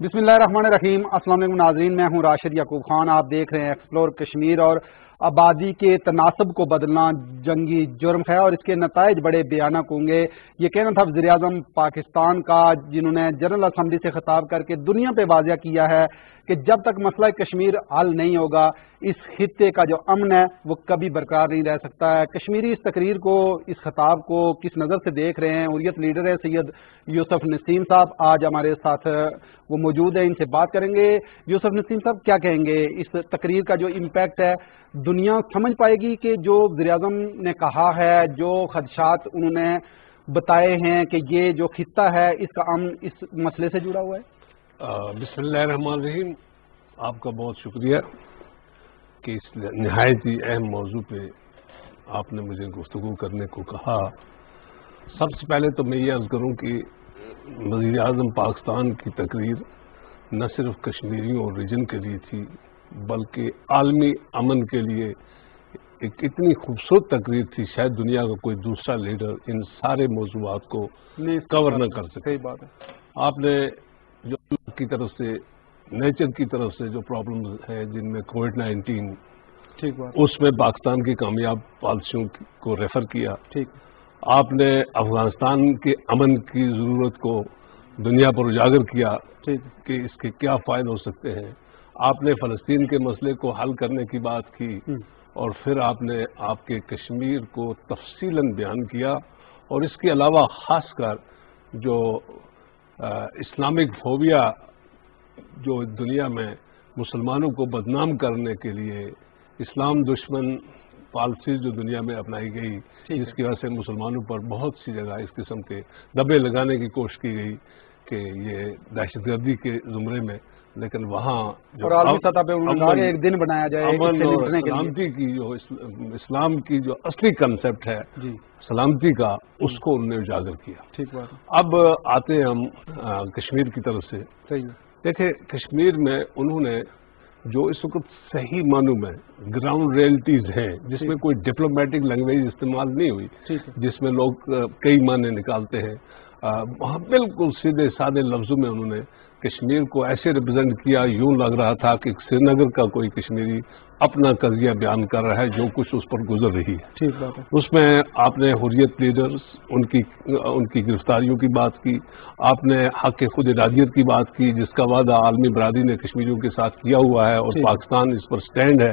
بسم اللہ الرحمن الرحیم۔ السلام علیکم ناظرین، میں ہوں راشد یعقوب خان۔ آپ دیکھ رہے ہیں ایکسپلور کشمیر۔ اور آبادی کے تناسب کو بدلنا جنگی جرم ہے اور اس کے نتائج بڑے بھیانک ہوں گے، یہ کہنا تھا وزیر اعظم پاکستان کا، جنہوں نے جنرل اسمبلی سے خطاب کر کے دنیا پہ واضح کیا ہے کہ جب تک مسئلہ کشمیر حل نہیں ہوگا اس خطے کا جو امن ہے وہ کبھی برقرار نہیں رہ سکتا ہے۔ کشمیری اس تقریر کو، اس خطاب کو کس نظر سے دیکھ رہے ہیں؟ حریت لیڈر ہے سید یوسف نسیم صاحب، آج ہمارے ساتھ وہ موجود ہیں، ان سے بات کریں گے۔ یوسف نسیم صاحب کیا کہیں گے اس تقریر کا جو امپیکٹ ہے؟ دنیا سمجھ پائے گی کہ جو وزیر اعظم نے کہا ہے، جو خدشات انہوں نے بتائے ہیں کہ یہ جو خطہ ہے اس کا امن اس مسئلے سے جڑا ہوا ہے؟ بسم اللہ الرحمن الرحیم۔ آپ کا بہت شکریہ کہ اس نہایت ہی اہم موضوع پہ آپ نے مجھے گفتگو کرنے کو کہا۔ سب سے پہلے تو میں یہ عرض کروں کہ وزیر اعظم پاکستان کی تقریر نہ صرف کشمیریوں اور ریجن کے لیے تھی بلکہ عالمی امن کے لیے ایک اتنی خوبصورت تقریر تھی، شاید دنیا کا کوئی دوسرا لیڈر ان سارے موضوعات کو کور نہ کر سکے۔ صحیح بات ہے۔ آپ نے جو اللہ کی طرف سے، نیچر کی طرف سے جو پرابلمز ہیں جن میں کووڈ-19، اس میں پاکستان کی کامیاب پالیسیوں کو ریفر کیا۔ آپ نے افغانستان کے امن کی ضرورت کو دنیا پر اجاگر کیا کہ اس کے کیا فائدے ہو سکتے ہیں۔ آپ نے فلسطین کے مسئلے کو حل کرنے کی بات کی اور پھر آپ نے آپ کے کشمیر کو تفصیلاً بیان کیا، اور اس کے علاوہ خاص کر جو اسلامک فوبیا جو دنیا میں مسلمانوں کو بدنام کرنے کے لیے اسلام دشمن پالیسی جو دنیا میں اپنائی گئی، جس کی وجہ سے مسلمانوں پر بہت سی جگہ اس قسم کے دبے لگانے کی کوشش کی گئی کہ یہ دہشت گردی کے زمرے میں، لیکن وہاں جو عالمی سطح پہ انہوں نے کہا کہ ایک دن بنایا جائے امن اور سلامتی کی، جو اسلام کی جو اصلی کنسپٹ ہے سلامتی کا، اس کو انہوں نے اجاگر کیا۔ اب آتے ہیں ہم کشمیر کی طرف سے۔ دیکھیں، کشمیر میں انہوں نے جو اس وقت صحیح معنوں میں گراؤنڈ ریئلٹیز ہیں، جس میں کوئی ڈپلومیٹک لینگویج استعمال نہیں ہوئی، جس میں لوگ کئی معنی نکالتے ہیں، وہاں بالکل سیدھے سادے لفظوں میں انہوں نے کشمیر کو ایسے ریپرزینٹ کیا، یوں لگ رہا تھا کہ سری نگر کا کوئی کشمیری اپنا قضیہ بیان کر رہا ہے جو کچھ اس پر گزر رہی ہے۔ اس میں آپ نے حریت لیڈرز، ان کی گرفتاریوں کی بات کی، آپ نے حق خود ارادیت کی بات کی، جس کا وعدہ عالمی برادری نے کشمیریوں کے ساتھ کیا ہوا ہے، اور پاکستان اس پر سٹینڈ ہے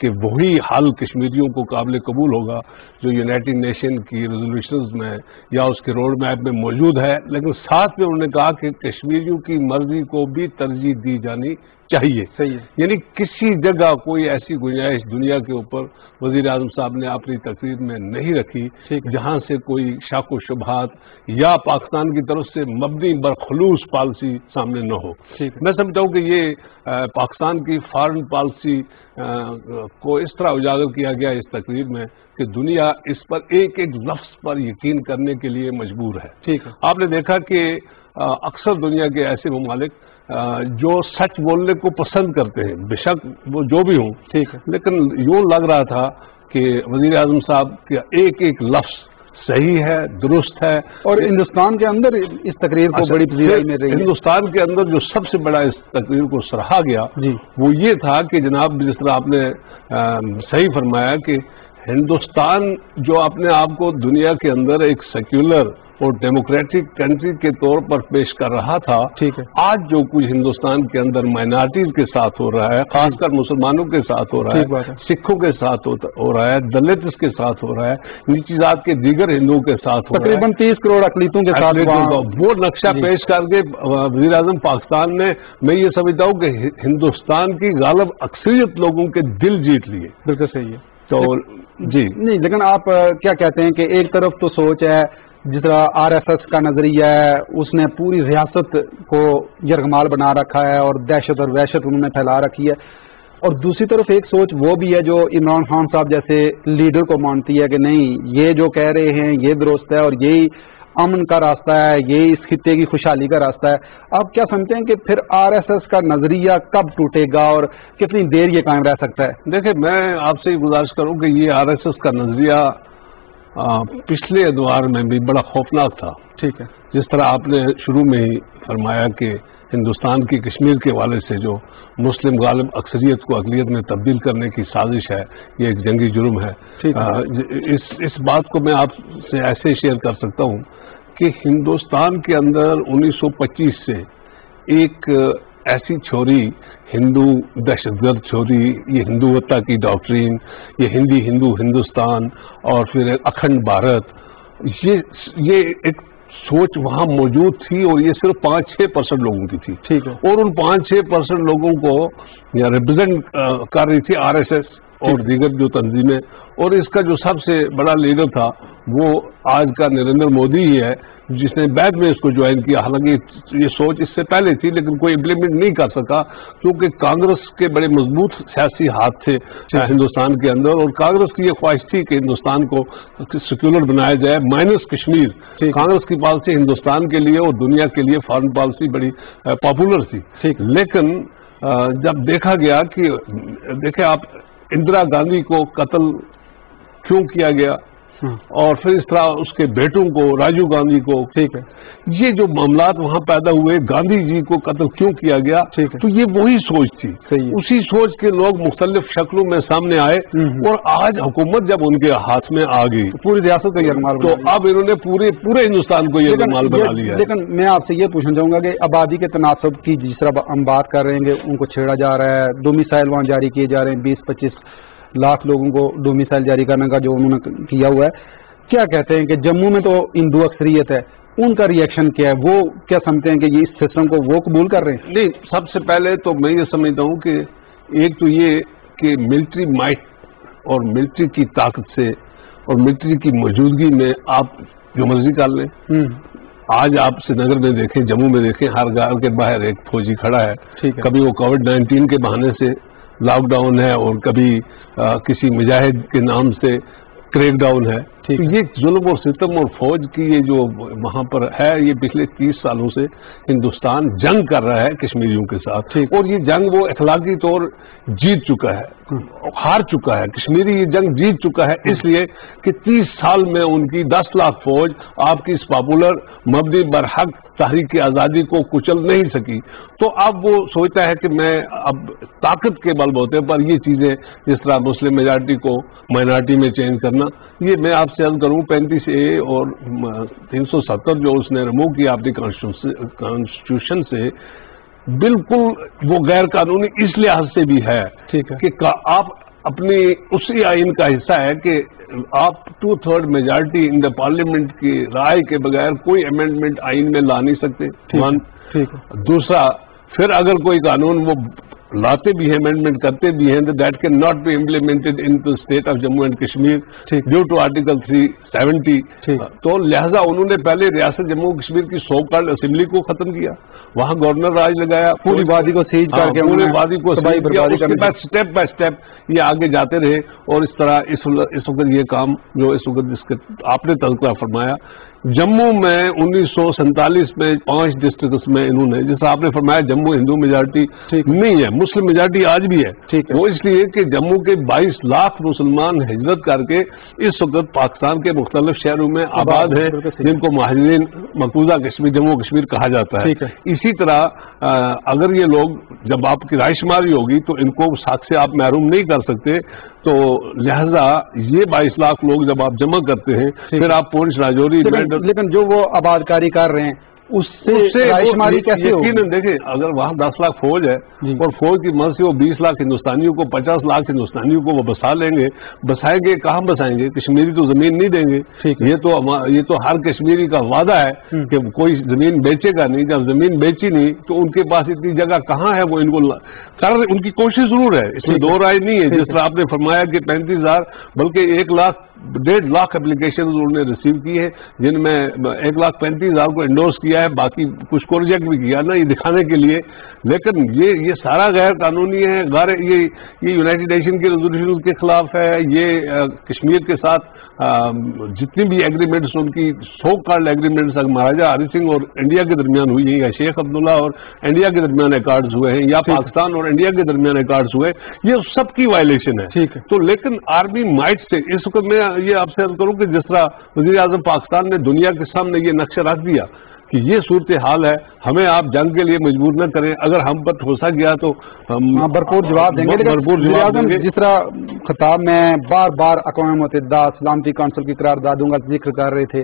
کہ وہی حل کشمیریوں کو قابل قبول ہوگا جو یونائٹڈ نیشن کی ریزولوشنز میں یا اس کے روڈ میپ میں موجود ہے۔ لیکن ساتھ میں انہوں نے کہا کہ کشمیریوں کی مرضی کو بھی ترجیح دی جانی چاہیے۔ یعنی کسی جگہ کوئی ایسی گنجائش دنیا کے اوپر وزیر اعظم صاحب نے اپنی تقریر میں نہیں رکھی جہاں سے کوئی شک و شبہات یا پاکستان کی طرف سے مبنی برخلوص پالیسی سامنے نہ ہو۔ میں سمجھتا ہوں کہ یہ پاکستان کی فارن پالیسی کو اس طرح اجاگر کیا گیا اس تقریر میں کہ دنیا اس پر ایک ایک لفظ پر یقین کرنے کے لیے مجبور ہے۔ آپ نے دیکھا کہ اکثر دنیا کے ایسے ممالک جو سچ بولنے کو پسند کرتے ہیں، بے شک وہ جو بھی ہوں، لیکن یوں لگ رہا تھا کہ وزیر اعظم صاحب کا ایک ایک لفظ صحیح ہے، درست ہے۔ اور ہندوستان کے اندر اس تقریر کو بڑی پذیرائی مل رہی ہے۔ ہندوستان کے اندر جو سب سے بڑا اس تقریر کو سراہا گیا وہ یہ تھا کہ جناب، جس طرح آپ نے صحیح فرمایا کہ ہندوستان جو اپنے آپ کو دنیا کے اندر ایک سیکولر اور ڈیموکریٹک کنٹری کے طور پر پیش کر رہا تھا، آج جو کچھ ہندوستان کے اندر مائنارٹیز کے ساتھ ہو رہا ہے، خاص کر مسلمانوں کے ساتھ ہو رہا ہے، سکھوں کے ساتھ ہو رہا ہے، دلتس کے ساتھ ہو رہا ہے، نیچی ذات کے دیگر ہندوؤں کے ساتھ ہو رہا ہے، تقریباً 30 کروڑ اقلیتوں کے ساتھ وہ نقشہ پیش کر کے وزیر اعظم پاکستان نے، میں یہ سمجھتا ہوں کہ ہندوستان کی غالب اکثریت لوگوں کے دل جیت لیے۔ بالکل صحیح ہے۔ تو جی نہیں، لیکن آپ کیا کہتے ہیں کہ ایک طرف تو سوچ ہے، جس طرح آر ایس ایس کا نظریہ ہے، اس نے پوری ریاست کو یرغمال بنا رکھا ہے اور دہشت اور وحشت انہوں نے پھیلا رکھی ہے، اور دوسری طرف ایک سوچ وہ بھی ہے جو عمران خان صاحب جیسے لیڈر کو مانتی ہے کہ نہیں، یہ جو کہہ رہے ہیں یہ درست ہے اور یہی امن کا راستہ ہے، یہی اس خطے کی خوشحالی کا راستہ ہے۔ آپ کیا سمجھتے ہیں کہ پھر آر ایس ایس کا نظریہ کب ٹوٹے گا اور کتنی دیر یہ قائم رہ سکتا ہے؟ دیکھیں، میں آپ سے گزارش کروں کہ یہ آر ایس ایس کا نظریہ پچھلے ادوار میں بھی بڑا خوفناک تھا. ٹھیک ہے. جس طرح آپ نے شروع میں ہی فرمایا کہ ہندوستان کی کشمیر کے حوالے سے جو مسلم غالب اکثریت کو اقلیت میں تبدیل کرنے کی سازش ہے، یہ ایک جنگی جرم ہے. اس بات کو میں آپ سے ایسے شیئر کر سکتا ہوں کہ ہندوستان کے اندر 1925 سے ایک ایسی چھوری، ہندو دہشت گرد چھوری، یہ ہندوتا کی ڈاکٹرین، یہ ہندو ہندوستان اور پھر اکھنڈ بھارت، یہ ایک سوچ وہاں موجود تھی اور یہ صرف 5-6% لوگوں کی تھی. ٹھیک ہے. اور ان 5-6% لوگوں کو ریپرزینٹ کر رہی تھی RSS اور دیگر جو تنظیمیں، اور اس کا جو سب سے بڑا لیڈر تھا وہ آج کا نریندر مودی ہی ہے، جس نے بعد میں اس کو جوائن کیا. حالانکہ یہ سوچ اس سے پہلے تھی لیکن کوئی امپلیمنٹ نہیں کر سکا کیونکہ کانگریس کے بڑے مضبوط سیاسی ہاتھ تھے ہندوستان کے اندر، اور کانگریس کی یہ خواہش تھی کہ ہندوستان کو سیکولر بنایا جائے مائنس کشمیر. کانگریس کی پالیسی ہندوستان کے لیے اور دنیا کے لیے فارن پالیسی بڑی پاپولر تھی. لیکن جب دیکھا گیا کہ دیکھیں آپ، اندرا گاندھی کو قتل کیوں کیا گیا اور پھر اس طرح اس کے بیٹوں کو، راجیو گاندھی کو، ٹھیک ہے، یہ جو معاملات وہاں پیدا ہوئے، گاندھی جی کو قتل کیوں کیا گیا، تو یہ وہی سوچ تھی. اسی سوچ کے لوگ مختلف شکلوں میں سامنے آئے اور آج حکومت جب ان کے ہاتھ میں آ گئی، پوری ریاست کا یرغمال، تو اب انہوں نے پورے ہندوستان کو یرغمال بنا لیا. لیکن میں آپ سے یہ پوچھنا چاہوں گا کہ آبادی کے تناسب کی جس طرح ہم بات کر رہے ہیں کہ ان کو چھیڑا جا رہا ہے، ڈومیسائل وہاں جاری کیے جا رہے ہیں، 20-25 لاکھ لوگوں کو ڈومیسائل جاری کرنے کا جو انہوں نے کیا ہوا ہے، کیا کہتے ہیں کہ جموں میں تو ہندو اکثریت ہے، ان کا ری ایکشن کیا ہے؟ وہ کیا سمجھتے ہیں کہ یہ اس سسٹم کو وہ قبول کر رہے ہیں؟ نہیں، سب سے پہلے تو میں یہ سمجھتا ہوں کہ ایک تو یہ کہ ملٹری مائٹ اور ملٹری کی طاقت سے اور ملٹری کی موجودگی میں آپ جو مرضی کر لیں. آج آپ سری نگر میں دیکھیں، جموں میں دیکھیں، ہر گاؤں کے باہر ایک فوجی کھڑا ہے. کبھی وہ کووڈ-19 کے بہانے سے لاک ڈاؤن ہے اور کبھی کسی مجاہد کے نام سے کریک ڈاؤن ہے. یہ ظلم اور ستم اور فوج کی یہ جو وہاں پر ہے، یہ پچھلے 30 سالوں سے ہندوستان جنگ کر رہا ہے کشمیریوں کے ساتھ، اور یہ جنگ وہ اخلاقی طور جیت چکا ہے، ہار چکا ہے. کشمیری یہ جنگ جیت چکا ہے اس لیے کہ 30 سال میں ان کی 10 لاکھ فوج آپ کی اس پاپولر مبنی برحق تحریک آزادی کو کچل نہیں سکی. تو اب وہ سوچتا ہے کہ میں اب طاقت کے بل بوتے پر یہ چیزیں، جس طرح مسلم میجارٹی کو مائنارٹی میں چینج کرنا، یہ میں آپ سے عرض کروں 35A اور 370 جو اس نے ریموو کیا اپنی کانسٹیٹیوشن سے، بالکل وہ غیر قانونی اس لحاظ سے بھی ہے کہ آپ اپنی اسی آئین کا حصہ ہے کہ آپ 2/3 میجارٹی ان دا پارلیمنٹ کی رائے کے بغیر کوئی امینڈمنٹ آئین میں لا نہیں سکتے. دوسرا، پھر اگر کوئی قانون وہ لاتے بھی ہیں، امینڈمنٹ کرتے بھی ہیں، that can not be implemented in to state of Jammu and Kashmir due to article 370. تو لہذا انہوں نے پہلے ریاست جموں کشمیر کی سو کالڈ اسمبلی کو ختم کیا، وہاں گورنر راج لگایا، پوری وادی کو سیج کر کے پوری وادی کو سیج کیا. اس کے بعد اسٹیپ بائی اسٹیپ یہ آگے جاتے رہے، اور اس طرح اس وقت یہ کام جو اس وقت جس کے آپ نے تذکرہ فرمایا، جموں میں 1947 میں 5 ڈسٹرکٹس میں انہوں نے، جیسا آپ نے فرمایا جموں ہندو میجارٹی نہیں ہے، مسلم میجارٹی آج بھی ہے. وہ اس لیے کہ جموں کے 22 لاکھ مسلمان ہجرت کر کے اس وقت پاکستان کے مختلف شہروں میں آباد ہیں، جن کو مہاجرین مقبوضہ کشمیر، جموں کشمیر کہا جاتا ہے. اسی طرح اگر یہ لوگ، جب آپ کی رائے شماری ہوگی تو ان کو اس حق سے آپ محروم نہیں کر سکتے. تو لہذا یہ 22 لاکھ لوگ جب آپ جمع کرتے ہیں، پھر آپ پونچھ، راجوری، لیکن جو وہ آبادکاری کر رہے ہیں اس سے رائے شماری کیسے ہوگی؟ یقیناً دیکھیں، اگر وہاں 10 لاکھ فوج ہے اور فوج کی مدد سے وہ 20 لاکھ ہندوستانیوں کو، 50 لاکھ ہندوستانیوں کو وہ بسا لیں گے. بسائیں گے کہاں بسائیں گے؟ کشمیری تو زمین نہیں دیں گے. یہ تو ہر کشمیری کا وعدہ ہے کہ کوئی زمین بیچے گا نہیں. جب زمین بیچی نہیں تو ان کے پاس اتنی جگہ کہاں ہے؟ وہ ان کو ان کی کوشش ضرور ہے، اس میں دو رائے نہیں ہے. جس طرح آپ نے فرمایا کہ 35,000 بلکہ 1.5 لاکھ اپلیکیشن انہوں نے ریسیو کی ہے، جن میں 1,35,000 کو انڈورس کیا ہے، باقی کچھ کو ریجیکٹ بھی کیا نا، یہ دکھانے کے لیے. لیکن یہ سارا غیر قانونی ہے. یہ یونائٹڈ نیشن کی ریزولوشن کے خلاف ہے، یہ کشمیر کے ساتھ جتنی بھی ایگریمنٹس ان کی سو کارڈ ایگریمنٹس مہاراجا ہری سنگھ اور انڈیا کے درمیان ہوئی ہیں، یا شیخ عبداللہ اور انڈیا کے درمیان ایکارڈز ہوئے ہیں، یا پاکستان اور انڈیا کے درمیان ایکارڈز ہوئے، یہ سب کی وائلیشن ہے. ٹھیک ہے. تو لیکن آرمی مائٹ سے اس وقت میں یہ آپ سے عرض کروں کہ جس طرح وزیر اعظم پاکستان نے دنیا کے سامنے یہ نقشہ رکھ دیا کہ یہ صورتحال ہے، ہمیں آپ جنگ کے لیے مجبور نہ کریں، اگر ہم پر ٹھوسا گیا تو ہم بھرپور جواب دیں گے. وزیر اعظم جس طرح خطاب میں بار بار اقوام متحدہ سلامتی کونسل کی قراردادوں کا ذکر کر رہے تھے،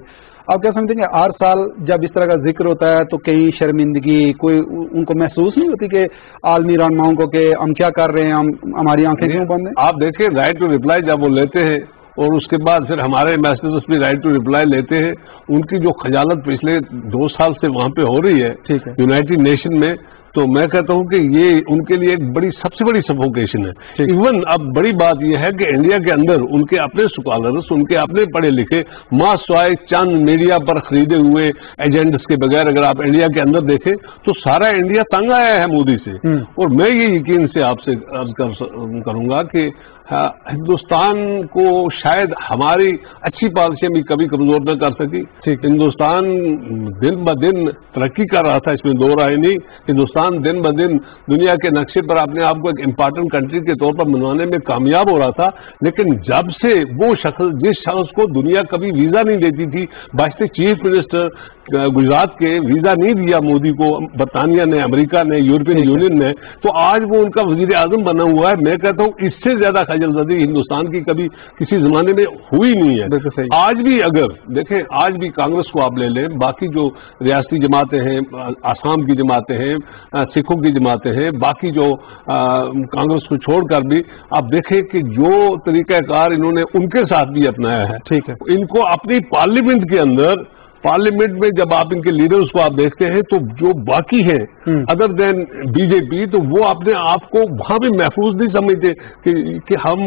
آپ کیا سمجھتے ہیں کہ ہر سال جب اس طرح کا ذکر ہوتا ہے تو کہیں شرمندگی کوئی ان کو محسوس نہیں ہوتی کہ عالمی رہنماؤں کو کہ ہم کیا کر رہے ہیں، ہماری آنکھیں کیوں بند ہیں؟ آپ دیکھیں رائٹ ٹو ریپلائی جب وہ لیتے ہیں اور اس کے بعد پھر ہمارے ایمبیسڈرز بھی رائٹ ٹو ریپلائی لیتے ہیں، ان کی جو خجالت پچھلے 2 سال سے وہاں پہ ہو رہی ہے یونائٹڈ نیشن میں، تو میں کہتا ہوں کہ یہ ان کے لیے ایک سب سے بڑی سفوکیشن ہے. ایون اب بڑی بات یہ ہے کہ انڈیا کے اندر ان کے اپنے اسکالرس، ان کے اپنے پڑھے لکھے ماں سوائے چند میڈیا پر خریدے ہوئے ایجنٹس کے بغیر اگر آپ انڈیا کے اندر دیکھیں تو سارا انڈیا تنگ آیا ہے مودی سے. اور میں یہ یقین سے آپ سے عرض کروں گا کہ ہندوستان کو شاید ہماری اچھی پالیسیاں بھی کبھی کمزور نہ کر سکی. ہندوستان دن بہ دن ترقی کر رہا تھا، اس میں دو رائے نہیں. ہندوستان دن بہ دن دنیا کے نقشے پر اپنے آپ کو ایک امپارٹنٹ کنٹری کے طور پر منوانے میں کامیاب ہو رہا تھا. لیکن جب سے وہ شخص جس شخص کو دنیا کبھی ویزا نہیں دیتی تھی، باشتے چیف منسٹر گجرات کے ویزا نہیں دیا مودی کو برطانیہ نے، امریکہ نے، یورپین یونین نے، تو آج وہ ان کا وزیر اعظم بنا ہوا ہے. میں کہتا ہوں اس سے زیادہ خجل زدی ہندوستان کی کبھی کسی زمانے میں ہوئی نہیں ہے. آج بھی اگر دیکھیں، آج بھی کانگریس کو آپ لے لیں، باقی جو ریاستی جماعتیں ہیں، آسام کی جماعتیں ہیں، سکھوں کی جماعتیں ہیں، باقی جو کانگریس کو چھوڑ کر بھی آپ دیکھیں کہ جو طریقہ کار انہوں نے ان کے ساتھ بھی اپنایا ہے. ٹھیک ہے. ان کو اپنی پارلیمنٹ کے اندر، پارلیمنٹ میں جب آپ ان کے لیڈرز کو آپ دیکھتے ہیں تو جو باقی ہیں ادر دین بی جے پی، تو وہ اپنے آپ کو وہاں بھی محفوظ نہیں سمجھتے کہ ہم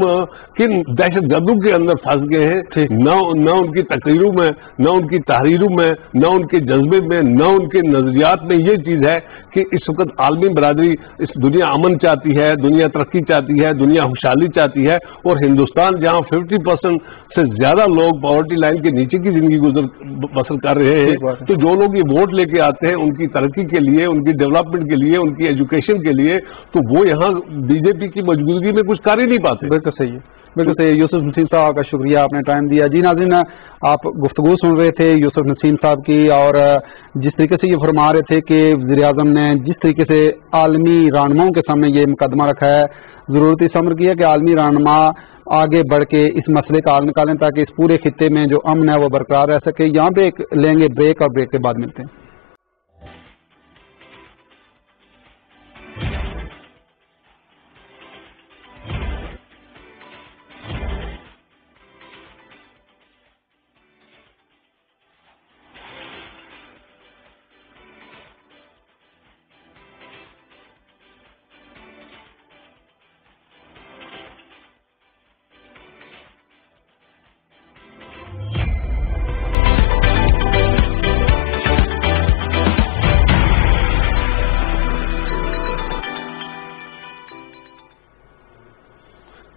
کن دہشت گردوں کے اندر پھنس گئے ہیں. نہ ان کی تقریروں میں، نہ ان کی تحریروں میں، نہ ان کے جذبے میں، نہ ان کے نظریات میں یہ چیز ہے کہ اس وقت عالمی برادری، اس دنیا امن چاہتی ہے، دنیا ترقی چاہتی ہے، دنیا خوشحالی چاہتی ہے. اور ہندوستان جہاں 50% سے زیادہ لوگ پاورٹی لائن کے نیچے کی زندگی بسر کر رہے ہیں، تو جو لوگ یہ ووٹ لے کے آتے ہیں ان کی ترقی کے لیے، ان کی ڈیولپمنٹ کے لیے، ان کی ایجوکیشن کے لیے، تو وہ یہاں بی جے پی کی موجودگی میں کچھ کر ہی نہیں پاتے. بالکل صحیح ہے، بالکل صحیح. یوسف نسیم صاحب کا شکریہ، آپ نے ٹائم دیا. جی ناظرین، آپ گفتگو سن رہے تھے یوسف نسیم صاحب کی، اور جس طریقے سے یہ فرما رہے تھے کہ وزیر اعظم نے جس طریقے سے عالمی رہنماؤں کے سامنے یہ مقدمہ رکھا ہے، ضرورت اس امر کی ہے کہ عالمی رہنما آگے بڑھ کے اس مسئلے کا حل نکالیں تاکہ اس پورے خطے میں جو امن ہے وہ برقرار رہ سکے. یہاں پہ ایک لیں گے بریک، اور بریک کے بعد ملتے ہیں.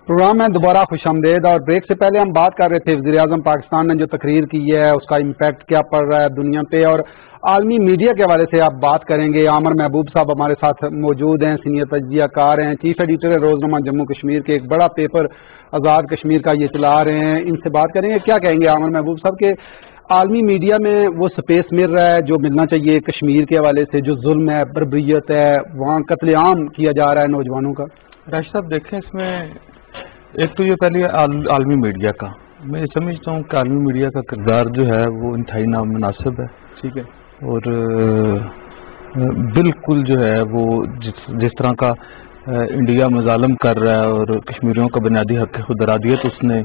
پروگرام میں دوبارہ خوش آمدید. اور بریک سے پہلے ہم بات کر رہے تھے وزیر اعظم پاکستان نے جو تقریر کی ہے اس کا امپیکٹ کیا پڑ رہا ہے دنیا پہ، اور عالمی میڈیا کے حوالے سے آپ بات کریں گے. عامر محبوب صاحب ہمارے ساتھ موجود ہیں، سینئر تجزیہ کار ہیں، چیف ایڈیٹر ہے روزنامہ جموں کشمیر کے، ایک بڑا پیپر آزاد کشمیر کا یہ چلا رہے ہیں. ان سے بات کریں گے. کیا کہیں گے عامر محبوب صاحب کہ عالمی میڈیا میں وہ سپیس مل رہا ہے جو ملنا چاہیے کشمیر کے حوالے سے، جو ظلم ہے، بربریت ہے، وہاں قتل عام کیا جا رہا ہے نوجوانوں کا؟ راشد صاحب دیکھیں، اس میں ایک تو یہ پہلے عالمی میڈیا کا، میں یہ سمجھتا ہوں کہ عالمی میڈیا کا کردار جو ہے وہ انتہائی نامناسب ہے. ٹھیک ہے. اور بالکل جو ہے وہ جس طرح کا انڈیا مظالم کر رہا ہے اور کشمیریوں کا بنیادی حق خود ارادیت اس نے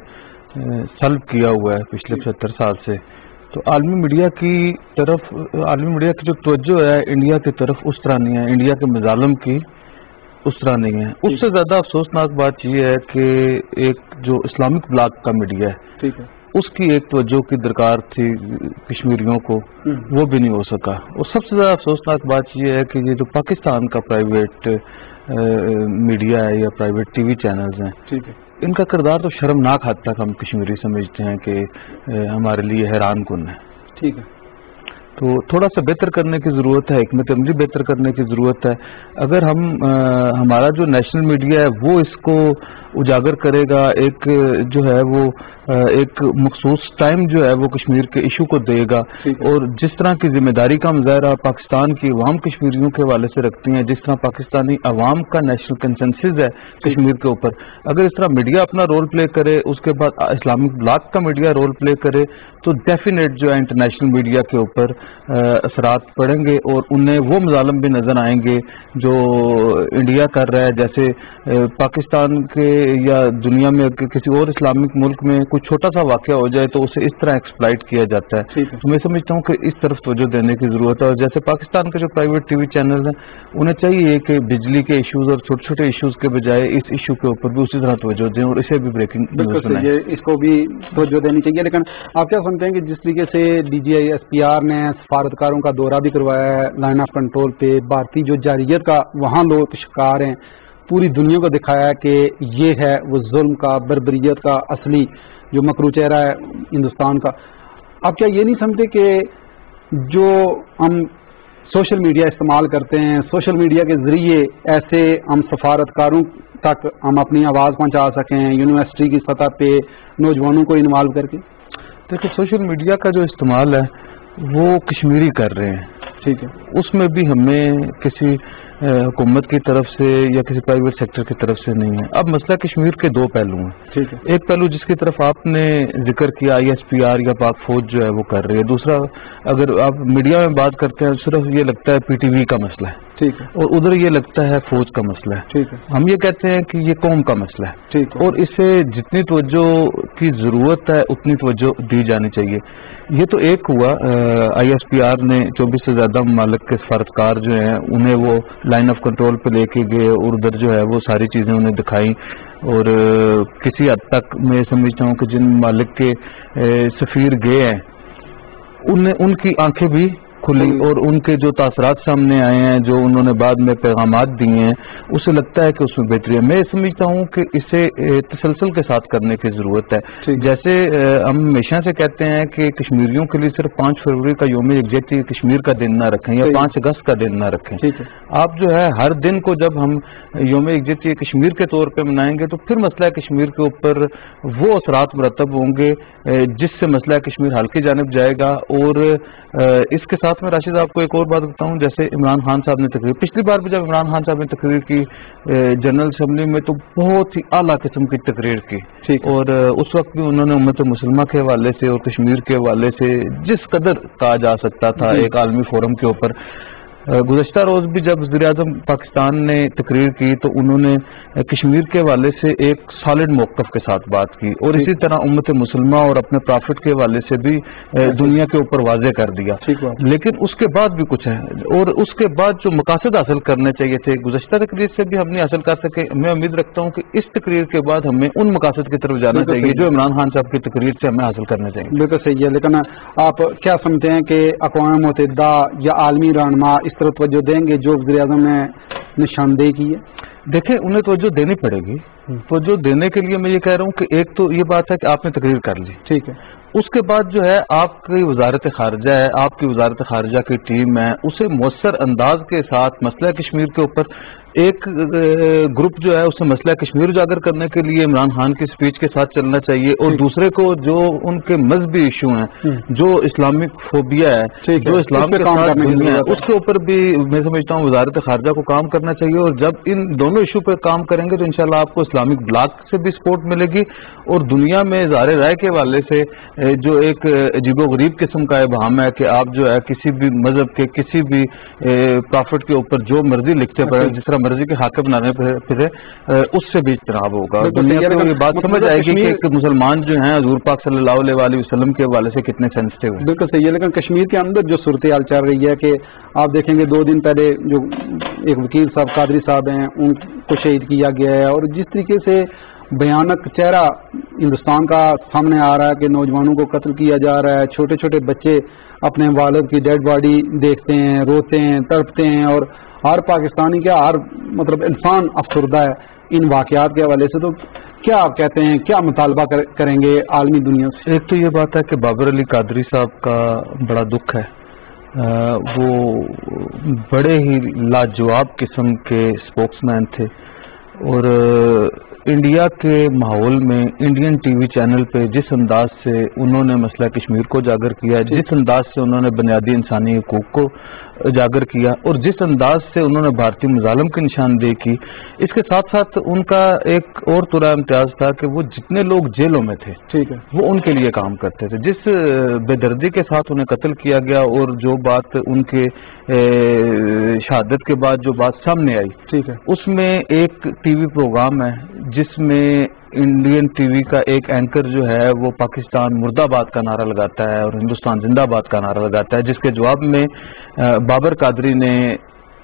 سلب کیا ہوا ہے پچھلے 75 سال سے، تو عالمی میڈیا کی طرف، عالمی میڈیا کی جو توجہ ہے انڈیا کی طرف اس طرح نہیں ہے، انڈیا کے مظالم کی اس طرح نہیں ہے. اس سے زیادہ افسوسناک بات یہ ہے کہ ایک جو اسلامک بلاک کا میڈیا ہے، ٹھیک ہے، اس کی ایک توجہ کی درکار تھی کشمیریوں کو، وہ بھی نہیں ہو سکا. اور سب سے زیادہ افسوسناک بات یہ ہے کہ یہ جو پاکستان کا پرائیویٹ میڈیا ہے یا پرائیویٹ ٹی وی چینلز ہیں، ٹھیک ہے، ان کا کردار تو شرمناک حد تک ہم کشمیری سمجھتے ہیں کہ ہمارے لیے حیران کن ہے. ٹھیک ہے. تو تھوڑا سا بہتر کرنے کی ضرورت ہے, حکمت عملی بہتر کرنے کی ضرورت ہے. اگر ہمارا جو نیشنل میڈیا ہے وہ اس کو اجاگر کرے گا, ایک جو ہے وہ ایک مخصوص ٹائم جو ہے وہ کشمیر کے ایشو کو دے گا, اور جس طرح کی ذمہ داری کا مظاہرہ پاکستان کی عوام کشمیریوں کے حوالے سے رکھتی ہیں, جس طرح پاکستانی عوام کا نیشنل کنسنسس ہے کشمیر کے اوپر, اگر اس طرح میڈیا اپنا رول پلے کرے, اس کے بعد اسلامک بلاک کا میڈیا رول پلے کرے, تو ڈیفینیٹ جو ہے انٹرنیشنل میڈیا کے اوپر اثرات پڑیں گے, اور انہیں وہ مظالم بھی نظر آئیں گے جو انڈیا کر رہا ہے. جیسے پاکستان کے یا دنیا میں کسی اور اسلامک ملک میں کوئی چھوٹا سا واقعہ ہو جائے تو اسے اس طرح ایکسپلائٹ کیا جاتا ہے. تو میں سمجھتا ہوں کہ اس طرف توجہ دینے کی ضرورت ہے. اور جیسے پاکستان کے جو پرائیویٹ ٹی وی چینلز ہیں انہیں چاہیے کہ بجلی کے ایشوز اور چھوٹے چھوٹے ایشوز کے بجائے اس ایشو کے اوپر بھی اسی طرح توجہ دیں اور اسے بھی بریکنگ نیوز بنائیں. اس کو بھی توجہ دینی چاہیے. لیکن آپ کیا سمجھتے ہیں کہ جس طریقے سے D G I S P R نے سفارتکاروں کا دورہ بھی کروایا ہے لائن آف کنٹرول پہ, بھارتی جو جارحیت کا وہاں لوگ شکار ہیں, پوری دنیا کو دکھایا ہے کہ یہ ہے وہ ظلم کا, بربریت کا اصلی جو مکرو چہرہ ہے ہندوستان کا, آپ کیا یہ نہیں سمجھتے کہ جو ہم سوشل میڈیا استعمال کرتے ہیں, سوشل میڈیا کے ذریعے ایسے ہم سفارتکاروں تک ہم اپنی آواز پہنچا سکیں, یونیورسٹی کی سطح پہ نوجوانوں کو انوالو کر کے؟ دیکھیں, سوشل میڈیا کا جو استعمال ہے وہ کشمیری کر رہے ہیں, ٹھیک ہے, اس میں بھی ہمیں کسی حکومت کی طرف سے یا کسی پرائیویٹ سیکٹر کی طرف سے نہیں ہے. اب مسئلہ کشمیر کے دو پہلو ہیں. ٹھیک ہے, ایک پہلو جس کی طرف آپ نے ذکر کیا آئی ایس پی آر یا پاک فوج جو ہے وہ کر رہی ہے. دوسرا اگر آپ میڈیا میں بات کرتے ہیں صرف یہ لگتا ہے پی ٹی وی کا مسئلہ ہے, ٹھیک ہے, اور ادھر یہ لگتا ہے فوج کا مسئلہ ہے. ٹھیک ہے, ہم یہ کہتے ہیں کہ یہ قوم کا مسئلہ ہے, ٹھیک ہے, اور اسے جتنی توجہ کی ضرورت ہے اتنی توجہ دی جانی چاہیے. یہ تو ایک ہوا, آئی ایس پی آر نے 24 سے زیادہ ممالک کے سفارتکار جو ہیں انہیں وہ لائن آف کنٹرول پہ لے کے گئے, اور ادھر جو ہے وہ ساری چیزیں انہیں دکھائیں, اور کسی حد تک میں سمجھتا ہوں کہ جن ممالک کے سفیر گئے ہیں ان کی آنکھیں بھی کھلی, اور ان کے جو تاثرات سامنے آئے ہیں, جو انہوں نے بعد میں پیغامات دیے ہیں, اسے لگتا ہے کہ اس میں بہتری ہے. میں سمجھتا ہوں کہ اسے تسلسل کے ساتھ کرنے کی ضرورت ہے. جیسے ہم ہمیشہ سے کہتے ہیں کہ کشمیریوں کے لیے صرف 5 فروری کا یوم یکجہتی کشمیر کا دن نہ رکھیں یا 5 اگست کا دن نہ رکھیں. آپ جو ہے ہر دن کو جب ہم یوم یکجہتی کشمیر کے طور پہ منائیں گے تو پھر مسئلہ کشمیر کے اوپر وہ اثرات مرتب ہوں گے جس سے مسئلہ کشمیر حل کی جانب جائے گا. اور اس کے ساتھ میں راشد آپ کو ایک اور بات بتاؤں, جیسے عمران خان صاحب نے تقریر, پچھلی بار بھی جب عمران خان صاحب نے تقریر کی جنرل اسمبلی میں تو بہت ہی اعلیٰ قسم کی تقریر کی, اور اس وقت بھی انہوں نے امت مسلمہ کے حوالے سے اور کشمیر کے حوالے سے جس قدر کہا جا سکتا تھا ایک عالمی فورم کے اوپر. گزشتہ روز بھی جب وزیر اعظم پاکستان نے تقریر کی تو انہوں نے کشمیر کے حوالے سے ایک سالڈ موقف کے ساتھ بات کی, اور اسی طرح امت مسلمہ اور اپنے پرافٹ کے حوالے سے بھی دنیا کے اوپر واضح کر دیا. لیکن اس کے بعد بھی کچھ ہے, اور اس کے بعد جو مقاصد حاصل کرنے چاہیے تھے گزشتہ تقریر سے بھی ہم نہیں حاصل کر سکے. میں امید رکھتا ہوں کہ اس تقریر کے بعد ہمیں ان مقاصد کی طرف جانا چاہیے جو عمران خان صاحب کی تقریر سے ہمیں حاصل کرنا چاہیے. بالکل صحیح ہے. لیکن آپ کیا سمجھتے ہیں کہ اقوام متحدہ یا عالمی رہنما اس طرح توجہ دیں گے جو وزیر اعظم نے نشاندہی کی ہے؟ دیکھیں, انہیں توجہ دینی پڑے گی. توجہ دینے کے لیے میں یہ کہہ رہا ہوں کہ ایک تو یہ بات ہے کہ آپ نے تقریر کر لی, ٹھیک ہے, اس کے بعد جو ہے آپ کی وزارت خارجہ ہے, آپ کی وزارت خارجہ کی ٹیم ہے, اسے مؤثر انداز کے ساتھ مسئلہ کشمیر کے اوپر ایک گروپ جو ہے اسے مسئلہ کشمیر اجاگر کرنے کے لیے عمران خان کی سپیچ کے ساتھ چلنا چاہیے, اور دوسرے کو جو ان کے مذہبی ایشو ہیں, جو اسلامک فوبیا ہے, جو اسلام کے ساتھ دنیا ہے, اس کے اوپر بھی میں سمجھتا ہوں وزارت خارجہ کو کام کرنا چاہیے. اور جب ان دونوں ایشو پہ کام کریں گے تو انشاءاللہ آپ کو اسلامک بلاک سے بھی سپورٹ ملے گی, اور دنیا میں اظہار رائے کے حوالے سے جو ایک عجیب و غریب قسم کا ابہام ہے کہ آپ جو ہے کسی بھی مذہب کے کسی بھی پرافٹ کے اوپر جو مرضی لکھتے پڑے, جس طرح مرضی کے حاکم بنانے پھرے, اس سے بھی اجتناب ہوگا. دنیا کو یہ بات سمجھ آئے گی کہ مسلمان جو ہیں حضور پاک صلی اللہ علیہ وسلم کے حوالے سے کتنے سینسٹیو ہیں. بالکل صحیح ہے. لیکن کشمیر کے اندر جو صورتحال چل رہی ہے کہ آپ دیکھیں گے 2 دن پہلے جو ایک وکیل صاحب قادری صاحب ہیں ان کو شہید کیا گیا ہے, اور جس طریقے سے بھیانک چہرہ ہندوستان کا سامنے آ رہا ہے کہ نوجوانوں کو قتل کیا جا رہا ہے, چھوٹے چھوٹے بچے اپنے والد کی ڈیڈ باڈی دیکھتے ہیں, روتے ہیں, تڑپتے ہیں, اور ہر پاکستانی کا ہر مطلب انسان افسردہ ہے ان واقعات کے حوالے سے. تو کیا آپ کہتے ہیں، کیا مطالبہ کریں گے عالمی دنیا سے؟ ایک تو یہ بات ہے کہ بابر علی قادری صاحب کا بڑا دکھ ہے، وہ بڑے ہی لاجواب قسم کے اسپوکس مین تھے، اور انڈیا کے ماحول میں انڈین ٹی وی چینل پہ جس انداز سے انہوں نے مسئلہ کشمیر کو اجاگر کیا، جس انداز سے انہوں نے بنیادی انسانی حقوق کو اجاگر کیا، اور جس انداز سے انہوں نے بھارتی مظالم کی نشاندہی کی، اس کے ساتھ ساتھ ان کا ایک اور طرح امتیاز تھا کہ وہ جتنے لوگ جیلوں میں تھے ٹھیک ہے وہ ان کے لیے کام کرتے تھے۔ جس بے دردی کے ساتھ انہیں قتل کیا گیا، اور جو بات ان کے شہادت کے بعد جو بات سامنے آئی، ٹھیک ہے، اس میں ایک ٹی وی پروگرام ہے جس میں انڈین ٹی وی کا ایک اینکر جو ہے وہ پاکستان مرد آباد کا نعرہ لگاتا ہے اور ہندوستان زندہ باد کا نعرہ لگاتا ہے، جس کے جواب میں بابر قادری نے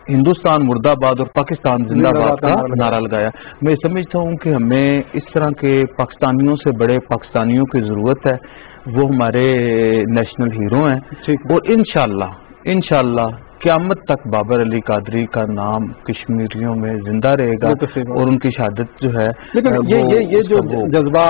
ہندوستان مرد آباد اور پاکستان زندہ باد کا نعرہ لگایا۔ میں سمجھتا ہوں کہ ہمیں اس طرح کے پاکستانیوں سے بڑے پاکستانیوں کی ضرورت ہے، وہ ہمارے نیشنل ہیرو ہیں، اور انشاءاللہ قیامت تک بابر علی قادری کا نام کشمیریوں میں زندہ رہے گا، اور ان کی شہادت جو ہے۔ لیکن یہ جو جذبہ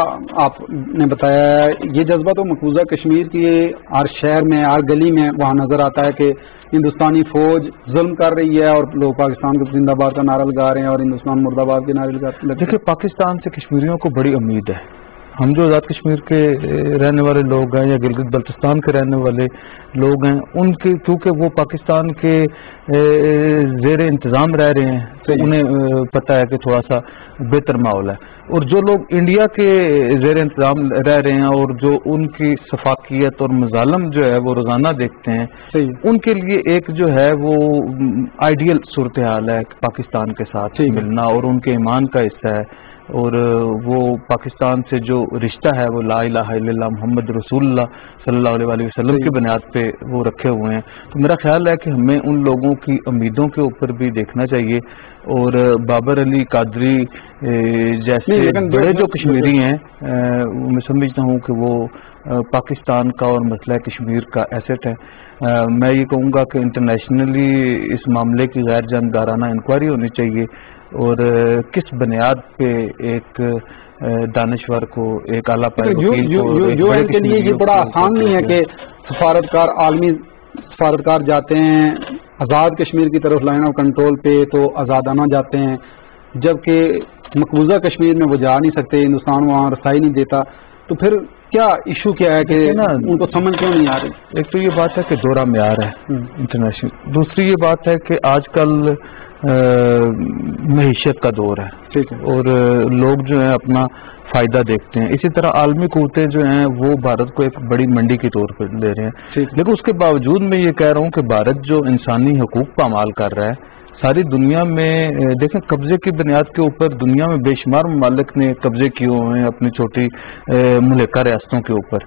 آپ نے بتایا ہے، یہ جذبہ تو مقبوضہ کشمیر کی ہر شہر میں، ہر گلی میں وہاں نظر آتا ہے کہ ہندوستانی فوج ظلم کر رہی ہے اور لوگ پاکستان کو زندہ باد کا نعرہ لگا رہے ہیں اور ہندوستان مرد آباد کے نعرے لگا رہے ہیں۔ دیکھیے، پاکستان سے کشمیریوں کو بڑی امید ہے۔ ہم جو آزاد کشمیر کے رہنے والے لوگ ہیں یا گلگت بلتستان کے رہنے والے لوگ ہیں، ان کے کیونکہ وہ پاکستان کے زیر انتظام رہ رہے ہیں تو انہیں پتہ ہے کہ تھوڑا سا بہتر ماحول ہے، اور جو لوگ انڈیا کے زیر انتظام رہ رہے ہیں اور جو ان کی شفاقیت اور مظالم جو ہے وہ روزانہ دیکھتے ہیں، ان کے لیے ایک جو ہے وہ آئیڈیل صورتحال ہے پاکستان کے ساتھ ملنا، اور ان کے ایمان کا حصہ ہے، اور وہ پاکستان سے جو رشتہ ہے وہ لا الہ الا اللہ محمد رسول اللہ صلی اللہ علیہ وسلم کی بنیاد پہ وہ رکھے ہوئے ہیں۔ تو میرا خیال ہے کہ ہمیں ان لوگوں کی امیدوں کے اوپر بھی دیکھنا چاہیے، اور بابر علی قادری جیسے بڑے جو کشمیری ہیں، میں سمجھتا ہوں کہ وہ پاکستان کا اور مسئلہ کشمیر کا ایسٹ ہے۔ میں یہ کہوں گا کہ انٹرنیشنلی اس معاملے کی غیر جانبدارانہ انکوائری ہونی چاہیے، اور کس بنیاد پہ ایک دانشور کو، ایک اعلیٰ پائے جو ان کے لیے یہ بڑا آسان نہیں ہے کہ سفارتکار، عالمی سفارتکار جاتے ہیں آزاد کشمیر کی طرف لائن آف کنٹرول پہ تو آزادانہ جاتے ہیں، جبکہ مقبوضہ کشمیر میں وہ جا نہیں سکتے، ہندوستان وہاں رسائی نہیں دیتا، تو پھر کیا ایشو کیا ہے کہ ان کو سمجھ کیوں نہیں آ رہی؟ ایک تو یہ بات ہے کہ دورہ معیار ہے انٹرنیشنل، دوسری یہ بات ہے کہ آج کل معیشت کا دور ہے، اور لوگ جو ہیں اپنا فائدہ دیکھتے ہیں، اسی طرح عالمی قوتیں جو ہیں وہ بھارت کو ایک بڑی منڈی کے طور پر لے رہے ہیں، لیکن اس کے باوجود میں یہ کہہ رہا ہوں کہ بھارت جو انسانی حقوق پامال کر رہا ہے ساری دنیا میں، دیکھیں قبضے کی بنیاد کے اوپر دنیا میں بے شمار ممالک نے قبضے کیے ہوئے ہیں اپنی چھوٹی ملکہ ریاستوں کے اوپر،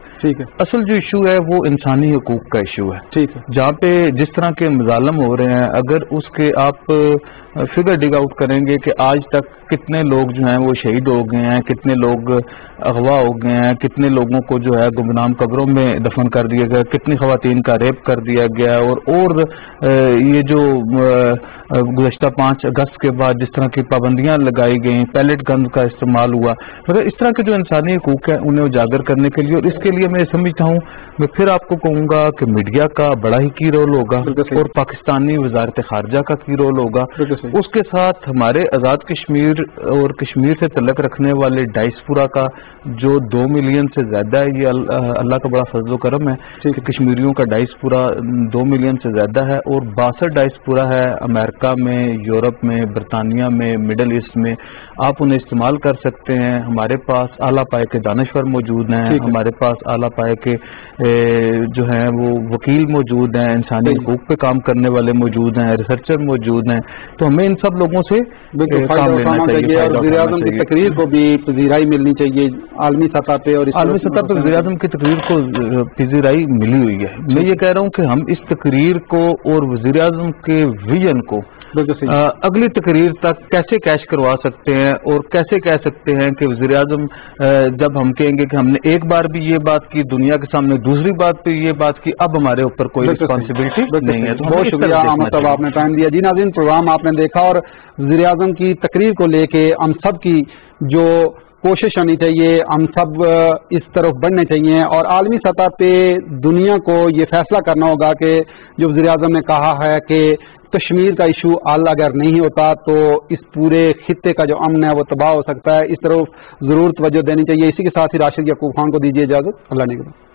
اصل جو ایشو ہے وہ انسانی حقوق کا ایشو ہے، جہاں پہ جس طرح کے مظالم ہو رہے ہیں، اگر اس کے آپ فگر ڈگ آؤٹ کریں گے کہ آج تک کتنے لوگ جو ہیں وہ شہید ہو گئے ہیں، کتنے لوگ اغوا ہو گئے ہیں، کتنے لوگوں کو جو ہے گمنام قبروں میں دفن کر دیا گیا، کتنی خواتین کا ریپ کر دیا گیا، اور یہ جو گزشتہ 5 اگست کے بعد جس طرح کی پابندیاں لگائی گئیں، پیلٹ گن کا استعمال ہوا، مگر اس طرح کے جو انسانی حقوق ہیں انہیں اجاگر کرنے کے لیے، اور اس کے لیے میں سمجھتا ہوں، میں پھر آپ کو کہوں گا کہ میڈیا کا بڑا ہی کی رول ہوگا، اور پاکستانی وزارت خارجہ کا کی رول ہوگا، اس کے ساتھ ہمارے آزاد کشمیر اور کشمیر سے تعلق رکھنے والے ڈائسپورا کا جو 2 ملین سے زیادہ ہے، یہ اللہ کا بڑا فضل و کرم ہے کہ کشمیریوں کا ڈائسپورا 2 ملین سے زیادہ ہے، اور 62 ڈائسپورا ہے امریکہ میں، یورپ میں، برطانیہ میں، مڈل ایسٹ میں، آپ انہیں استعمال کر سکتے ہیں۔ ہمارے پاس اعلیٰ پائے کے دانشور موجود ہیں، ہمارے پاس اعلیٰ پائے کے جو ہیں وہ وکیل موجود ہیں، انسانی حقوق پہ کام کرنے والے موجود ہیں، ریسرچر موجود ہیں، تو ہمیں ان سب لوگوں سے کام لینا چاہیے، اور وزیر اعظم کی تقریر کو بھی پذیرائی ملنی چاہیے عالمی سطح پہ، اور عالمی سطح پہ وزیر اعظم کی تقریر کو پذیرائی ملی ہوئی ہے۔ میں یہ کہہ رہا ہوں کہ ہم اس تقریر کو اور وزیر اعظم کے ویژن کو اگلی تقریر تک کیسے کیش کروا سکتے ہیں، اور کیسے کہہ سکتے ہیں کہ وزیر اعظم جب ہم کہیں گے کہ ہم نے ایک بار بھی یہ بات کی دنیا کے سامنے، دوسری بات پہ یہ بات کی، اب ہمارے اوپر کوئی رسپانسبلٹی نہیں ہے۔ بہت شکریہ احمد صاحب، آپ نے ٹائم دیا۔ جی ناظرین، پروگرام آپ نے دیکھا، اور وزیر اعظم کی تقریر کو لے کے ہم سب کی جو کوشش ہونی چاہیے، ہم سب اس طرف بڑھنے چاہیے، اور عالمی سطح پہ دنیا کو یہ فیصلہ کرنا ہوگا کہ جو وزیر اعظم نے کہا ہے کہ کشمیر کا ایشو حل اگر نہیں ہوتا تو اس پورے خطے کا جو امن ہے وہ تباہ ہو سکتا ہے، اس طرف ضرور توجہ دینی چاہیے۔ اسی کے ساتھ ہی راشد یعقوب خان کو دیجیے اجازت، اللہ نگہبان۔